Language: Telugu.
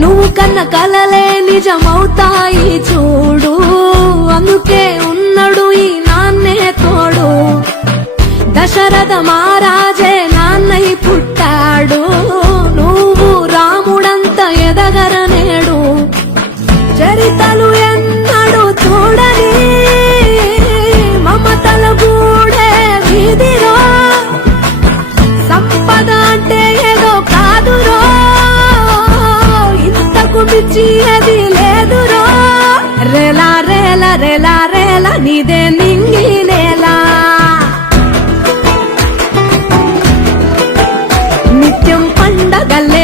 నువ్వు కన్న కలలే నిజమవుతాయి చూడు, అందుకే ఉన్నడు ఈ నాన్నే తోడు. దశరథ మహారాజే నాన్నై పుట్టాడు, నువ్వు రాముడంత ఎదగరనేడు. చరితలు ఎన్నడు చూడని మమతల గూడే వీధిరో, సంపద అంటే ఏదో కాదురో, ఇంతకు మించి అది లేదురో. రేలా రేల రేలా రేల నీదే నింగి నేలా, నిత్యం పండగలే